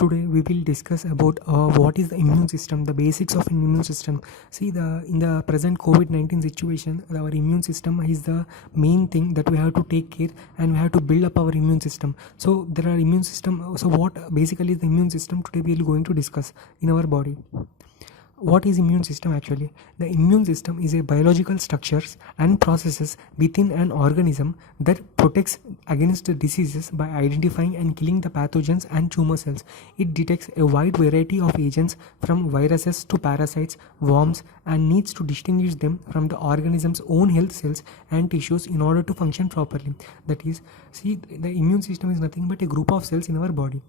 Today we will discuss about what is the immune system, the basics of an immune system. See, the in the present COVID-19 situation, our immune system is the main thing that we have to take care, and we have to build up our immune system. So there are immune system. So what basically is the immune system? Today we will going to discuss in our body. What is immune system actually? The immune system is a biological structures and processes within an organism that protects against the diseases by identifying and killing the pathogens and tumor cells. It detects a wide variety of agents from viruses to parasites, worms, and needs to distinguish them from the organism's own health cells and tissues in order to function properly. That is, see, the immune system is nothing but a group of cells in our body.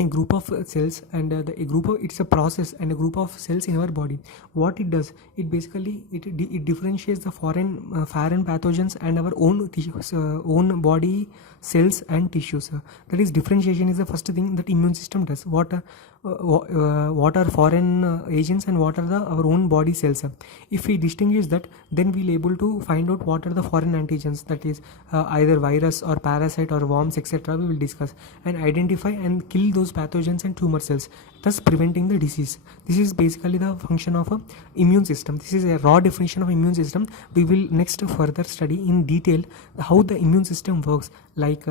A group of cells, and a group of, it's a process and a group of cells in our body. What it does, it basically it differentiates the foreign pathogens and our own tissues, own body cells and tissues. That is, differentiation is the first thing that immune system does. What are foreign agents and what are our own body cells. If we distinguish that, then we'll able to find out what are the foreign antigens, that is either virus or parasite or worms, etc. We will discuss, and identify and kill those pathogens and tumor cells, thus preventing the disease. This is basically the function of a immune system. This is a raw definition of immune system. We will next further study in detail how the immune system works, like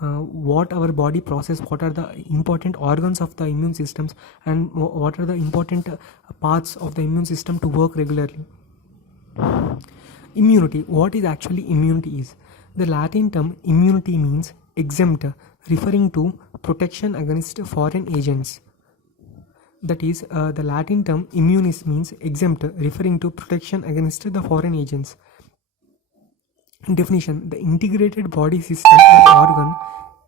what our body process, what are the important organs of the immune systems, and what are the important parts of the immune system to work regularly. Immunity. What is actually immunity is? The Latin term immunity means exempt, referring to protection against foreign agents. That is, the Latin term immunis means exempt, referring to protection against the foreign agents. Definition: the integrated body system of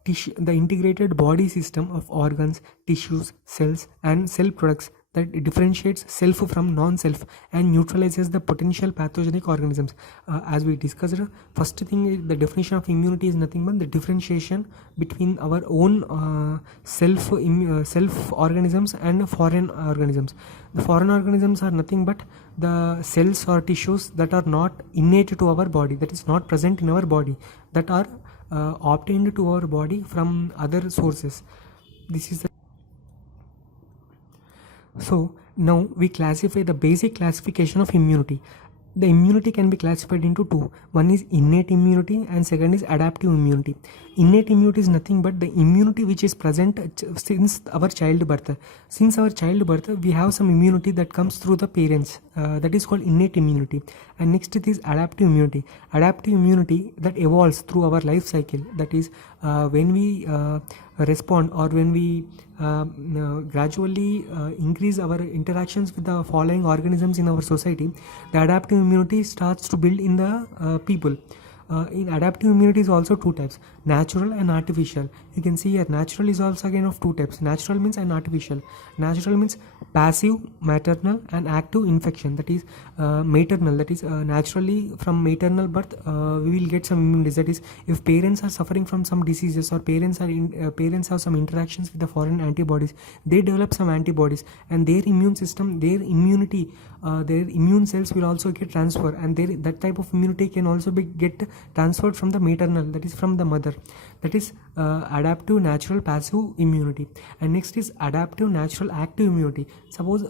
the integrated body system of organs, tissues, cells, and cell products that differentiates self from non-self and neutralizes the potential pathogenic organisms. As we discussed, first thing, the definition of immunity is nothing but the differentiation between our own self organisms and foreign organisms. The foreign organisms are nothing but the cells or tissues that are not innate to our body, that is not present in our body, that are obtained to our body from other sources. This is the So now we classify the basic classification of immunity. The immunity can be classified into two. One is innate immunity and second is adaptive immunity. Innate immunity is nothing but the immunity which is present since our childbirth. Since our childbirth, we have some immunity that comes through the parents. That is called innate immunity. And next it is adaptive immunity. Adaptive immunity that evolves through our life cycle. That is, when we respond, or when we gradually increase our interactions with the following organisms in our society, the adaptive immunity starts to build in the people. In adaptive immunity is also two types, natural and artificial. You can see here, natural is also again of two types. Natural means and artificial. Natural means passive, maternal, and active infection. That is maternal. That is naturally from maternal birth we will get some immune disease. That is, if parents are suffering from some diseases, or parents have some interactions with the foreign antibodies, they develop some antibodies, and their immune system, their immunity, their immune cells will also get transferred, and that type of immunity can also get transferred from the maternal, that is from the mother. That is adaptive natural passive immunity. And next is adaptive natural active immunity. Suppose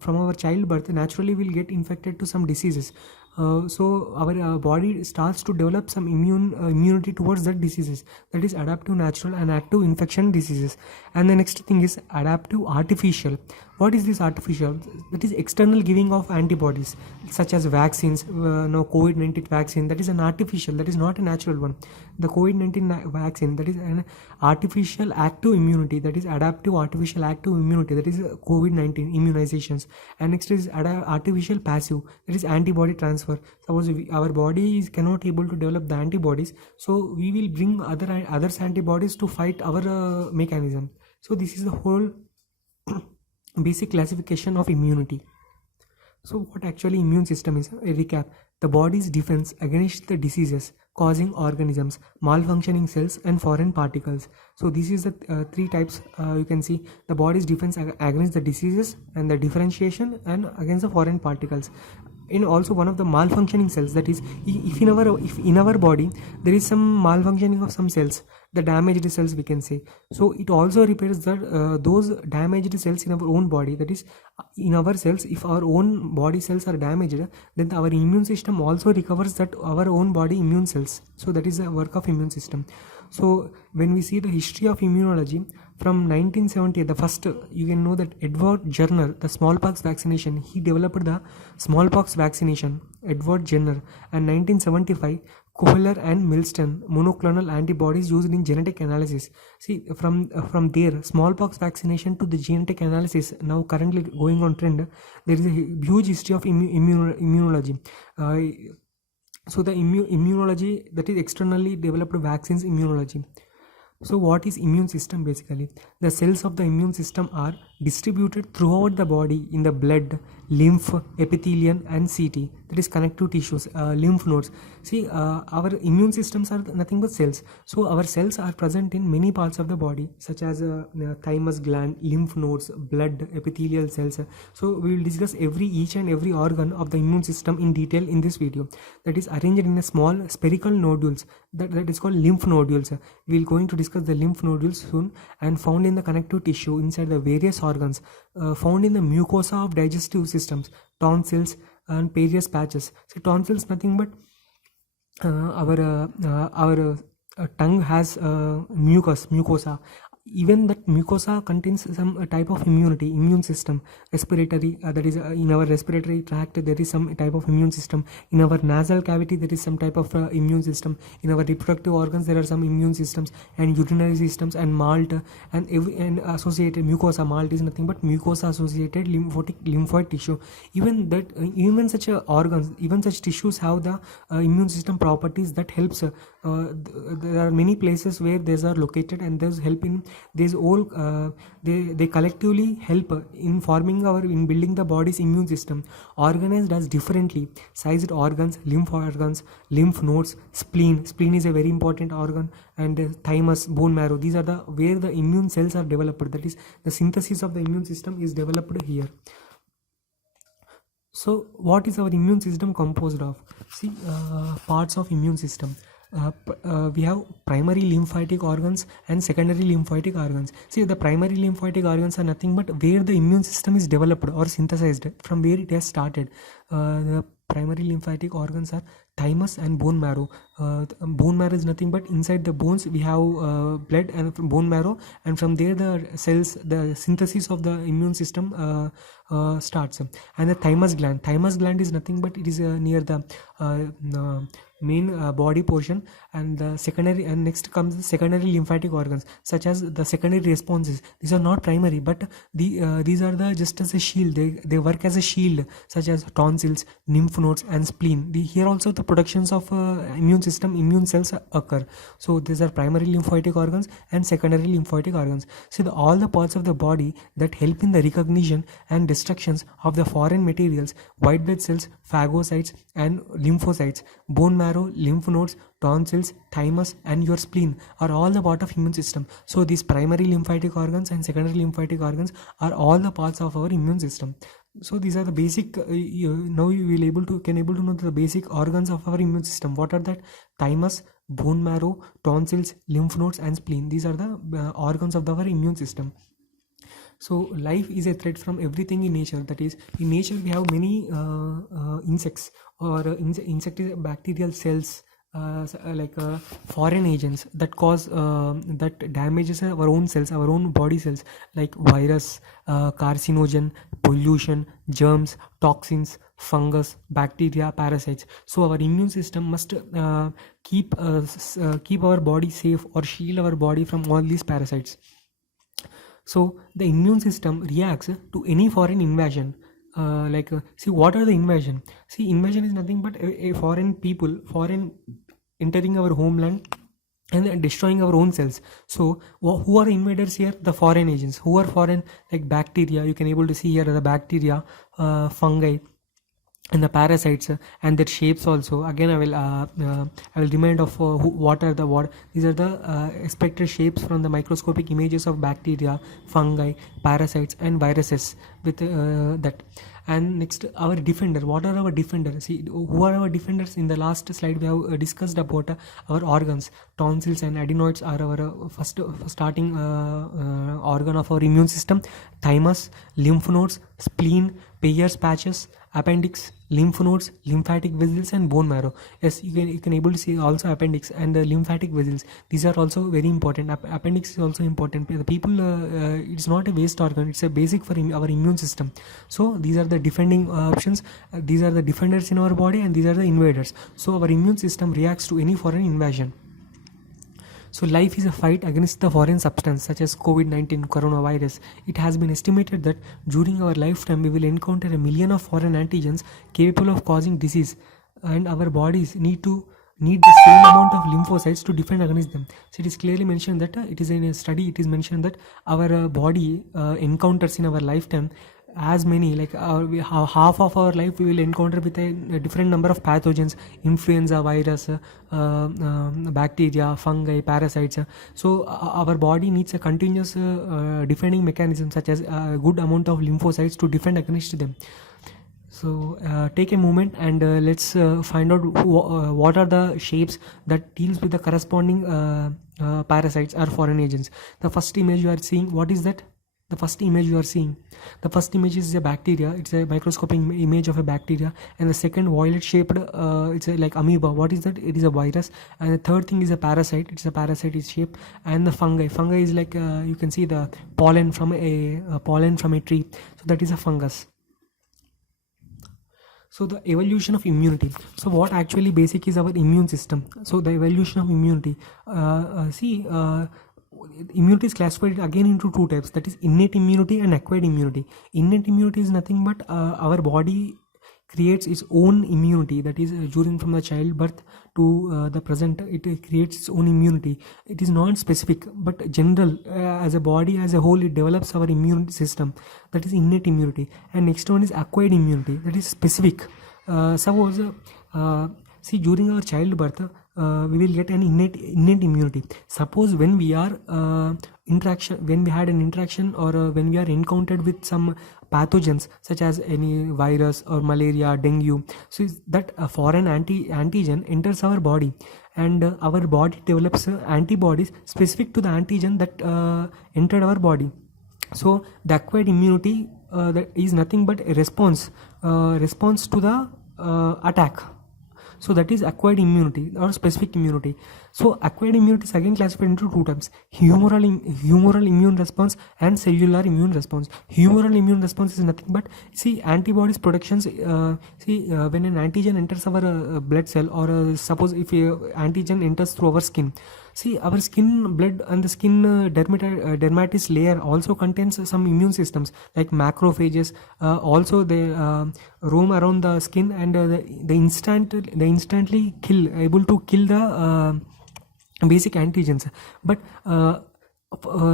from our childbirth, naturally we'll get infected to some diseases. So our body starts to develop some immunity towards that diseases. That is adaptive natural and active infection diseases. And the next thing is adaptive artificial. What is this artificial? That is external giving of antibodies, such as vaccines. COVID-19 vaccine, that is an artificial, that is not a natural one. The COVID-19 vaccine, that is an artificial active immunity, that is adaptive artificial active immunity, that is COVID-19 immunizations. And next is artificial passive, that is antibody transfer. Suppose our body cannot able to develop the antibodies, so we will bring others antibodies to fight our mechanism. So this is the whole basic classification of immunity. So what actually immune system is? A recap: the body's defense against the diseases causing organisms, malfunctioning cells, and foreign particles. So this is the three types. You can see the body's defense against the diseases, and the differentiation, and against the foreign particles. and also one of the malfunctioning cells, that is, if in our body there is some malfunctioning of some cells, the damaged cells we can say, so it also repairs those damaged cells in our own body. That is, in our cells, if our own body cells are damaged, then our immune system also recovers that our own body immune cells. So that is the work of immune system. So when we see the history of immunology from 1970, the first, you can know that Edward Jenner, the smallpox vaccination, he developed the smallpox vaccination, Edward Jenner. And 1975, Kohler and Milston, monoclonal antibodies used in genetic analysis. See, from there, smallpox vaccination to the genetic analysis, now currently going on trend, there is a huge history of immunology. So the immunology, that is externally developed vaccines immunology. So what is immune system? Basically, the cells of the immune system are distributed throughout the body in the blood, lymph, epithelium and CT, that is connective tissues, lymph nodes. See, our immune systems are nothing but cells. So our cells are present in many parts of the body, such as thymus gland, lymph nodes, blood, epithelial cells. So we will discuss each and every organ of the immune system in detail in this video. That is arranged in a small spherical nodules, that is called lymph nodules. We will going to discuss the lymph nodules soon, and found in the connective tissue inside the various organs, found in the mucosa of digestive systems, tonsils and Peyer's patches. So tonsils nothing but our tongue has mucosa. Even that mucosa contains some type of immune system, respiratory, that is, in our respiratory tract there is some type of immune system, in our nasal cavity there is some type of immune system, in our reproductive organs there are some immune systems, and urinary systems, and malt, and associated mucosa. Malt is nothing but mucosa associated lymphoid tissue. Even that, even such organs, even such tissues have the immune system properties that helps. There are many places where these are located, and those help in these all, they collectively help in building the body's immune system, organized as differently sized organs, lymph nodes, spleen is a very important organ, and thymus, bone marrow. These are the where the immune cells are developed, that is, the synthesis of the immune system is developed here. So what is our immune system composed of? See, parts of immune system. We have primary lymphatic organs and secondary lymphatic organs. See, the primary lymphatic organs are nothing but where the immune system is developed or synthesized, from where it has started. The primary lymphatic organs are thymus and bone marrow. Bone marrow is nothing but inside the bones we have blood and bone marrow, and from there the cells, the synthesis of the immune system starts. And the thymus gland is nothing but it is near the main body portion, and the secondary, and next comes the secondary lymphatic organs, such as the secondary responses. These are not primary, but these are the just as a shield, they work as a shield, such as tonsils, lymph nodes and spleen. Here also the productions of immune cells occur. So these are primary lymphatic organs and secondary lymphatic organs. So all the parts of the body that help in the recognition and destructions of the foreign materials, white blood cells, phagocytes and lymphocytes, bone marrow, lymph nodes, tonsils, thymus and your spleen are all the part of immune system. So these primary lymphatic organs and secondary lymphatic organs are all the parts of our immune system. So these are the basic, now you will can able to know the basic organs of our immune system. What are that? Thymus, bone marrow, tonsils, lymph nodes and spleen. These are the organs of our immune system. So life is a threat from everything in nature. That is, in nature we have many insects, or insect bacterial cells, like foreign agents that cause that damages our own cells, our own body cells, like virus, carcinogen, pollution, germs, toxins, fungus, bacteria, parasites. So our immune system must keep our body safe, or shield our body from all these parasites. So the immune system reacts to any foreign invasion. See, what are the invasion? See, invasion is nothing but a foreign entering our homeland and destroying our own cells. So who are invaders here? The foreign agents. Who are foreign? Like bacteria. You can able to see here the bacteria, fungi, and the parasites and their shapes also. Again, I will remind of what are the what these are the expected shapes from the microscopic images of bacteria, fungi, parasites and viruses with that. And next, our defender. What are our defenders? See, who are our defenders? In the last slide we have discussed about our organs. Tonsils and adenoids are our first starting organ of our immune system. Thymus, lymph nodes, spleen, Peyer's patches, appendix, lymph nodes, lymphatic vessels and bone marrow. Yes, you can able to see also appendix and the lymphatic vessels. These are also very important. Appendix is also important. The people, it's not a waste organ, it's a basic for our immune system. So these are the defending options. These are the defenders in our body and these are the invaders. So our immune system reacts to any foreign invasion. So life is a fight against the foreign substance such as COVID-19 coronavirus. It has been estimated that during our lifetime we will encounter 1 million of foreign antigens capable of causing disease, and our bodies need the same amount of lymphocytes to defend against them. So it is clearly mentioned that it is in a study, it is mentioned that our body encounters in our lifetime as many, like half of our life we will encounter with a different number of pathogens: influenza virus, bacteria, fungi, parasites. So our body needs a continuous defending mechanism such as a good amount of lymphocytes to defend against them. So take a moment and let's find out what are the shapes that deals with the corresponding parasites or foreign agents. The first image you are seeing, what is that? The first image you are seeing, the first image is a bacteria. It's a microscopic image of a bacteria. And the second, violet shaped, it's like amoeba. What is that? It is a virus. And the third thing is a parasite. It's a parasite is shape. And the fungi is like you can see the pollen from a tree. So that is a fungus. So the evolution of immunity. So what actually basic is our immune system? So the evolution of immunity. Immunity is classified again into two types, that is innate immunity and acquired immunity. Innate immunity is nothing but our body creates its own immunity, that is during from the childbirth to the present, it creates its own immunity. It is not specific but general. As a body as a whole, it develops our immune system, that is innate immunity. And next one is acquired immunity, that is specific. Suppose see, during our childbirth we will get an innate immunity. Suppose when we are when we had an interaction or when we are encountered with some pathogens such as any virus or malaria, dengue, so that a foreign antigen enters our body, and our body develops antibodies specific to the antigen that entered our body. So the acquired immunity that is nothing but a response to the attack. So that is acquired immunity or specific immunity. So acquired immunity is again classified into two types: humoral immune response and cellular immune response. Humoral immune response is nothing but, see, antibodies productions. When an antigen enters our blood cell, or suppose if antigen enters through our skin. See, our skin, blood and the skin dermatis layer also contains some immune systems like macrophages. Also they roam around the skin, and they instantly able to kill the basic antigens. But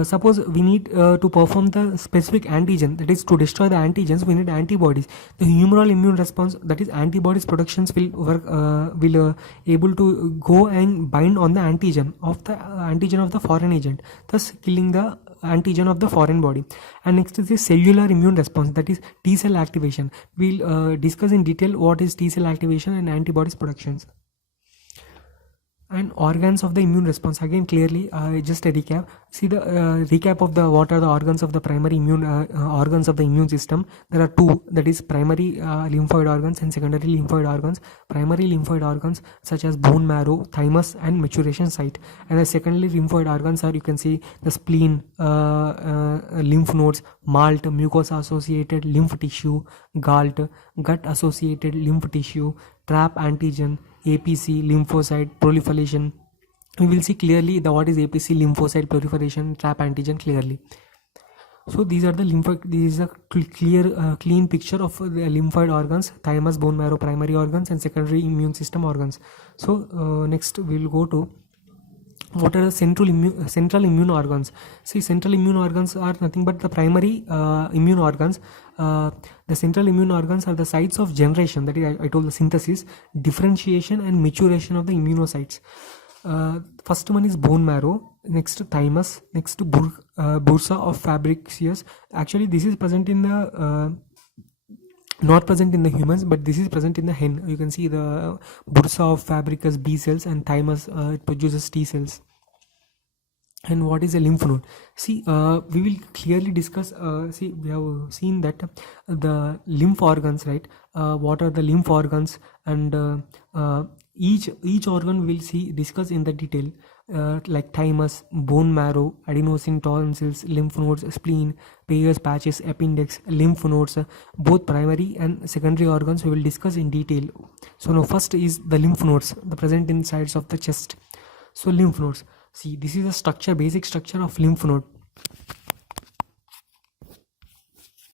suppose we need to perform the specific antigen, that is to destroy the antigens, we need antibodies. The humoral immune response, that is antibodies productions, will work able to go and bind on the antigen of the foreign agent, thus killing the antigen of the foreign body. And next is the cellular immune response, that is T cell activation. We'll discuss in detail what is T cell activation and antibodies productions. And organs of the immune response, again clearly just a recap. See the recap of the what are the organs of the primary immune organs of the immune system. There are two, that is primary lymphoid organs and secondary lymphoid organs. Primary lymphoid organs such as bone marrow, thymus and maturation site, and the secondary lymphoid organs are, you can see, the spleen, lymph nodes, malt, mucosa associated lymph tissue, galt, gut associated lymph tissue, trap antigen, APC, lymphocyte proliferation. We will see clearly what is APC, lymphocyte proliferation, trap antigen clearly. So these are the this is a clear clean picture of the lymphoid organs: thymus, bone marrow, primary organs, and secondary immune system organs. So next we will go to What are the central immune organs? See, central immune organs are nothing but the primary immune organs. The central immune organs are the sites of generation, that is, I told, the synthesis, differentiation and maturation of the immunocytes. First one is bone marrow, next thymus, next bursa of Fabricius. Actually, this is present in the not present in the humans, but this is present in the hen. You can see the bursa of Fabricus B cells, and thymus, it produces T cells. And what is a lymph node? See, we will clearly discuss. See, we have seen that the lymph organs, right? What are the lymph organs, and each organ we'll discuss in the detail. Like thymus, bone marrow, adenosine tonsils, lymph nodes, spleen, Peyer's patches, appendix, lymph nodes, both primary and secondary organs we will discuss in detail. So now first is the lymph nodes, the present in sides of the chest. So lymph nodes. See, this is a structure, basic structure of lymph node.